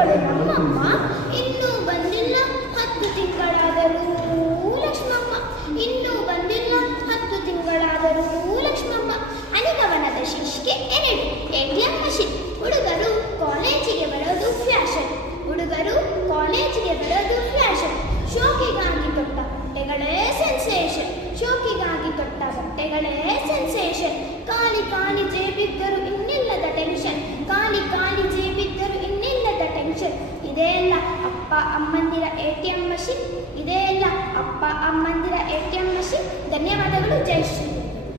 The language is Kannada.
ಮಗಳು ನಮ್ಮಮ್ಮ ಇನ್ನೂ ಬಂದಿಲ್ಲ ಹತ್ತು ತಿಂಗಳಾದರೂ ಲಕ್ಷ್ಮಮ್ಮ. ಇನ್ನೂ ಬಂದಿಲ್ಲ ಹತ್ತು ತಿಂಗಳಾದರೂ ಲಕ್ಷ್ಮಮ್ಮ. ಅನಿಗಮನದ ಶಿಷ್ಕೆ ಎರಡು. ATM machine. ಹುಡುಗರು ಕಾಲೇಜಿಗೆ ಬರೋದು ಫ್ಯಾಷನ್. ಹುಡುಗರು ಕಾಲೇಜಿಗೆ ಬರೋದು ಫ್ಯಾಷನ್. ಶೋಕಿಗಾಗಿ ತೊಟ್ಟ ಬಟ್ಟೆಗಳೇ ಸೆನ್ಸೇಷನ್. ಶೋಕಿಗಾಗಿ ತೊಟ್ಟ ಬಟ್ಟೆಗಳೇ ಸೆನ್ಸೇಷನ್. ಕಾಲಿ ಕಾಲಿ ಅಮ್ಮಂದಿರ ಎ ಟಿ ಎಂ ಮಷಿನ್ ಇದೆಯಲ್ಲ ಅಪ್ಪ ಅಮ್ಮಂದಿರ ಎ ಟಿ ಎಂ ಮಷಿನ್ ಧನ್ಯವಾದಗಳು, ಜೈ ಶ್ರೀ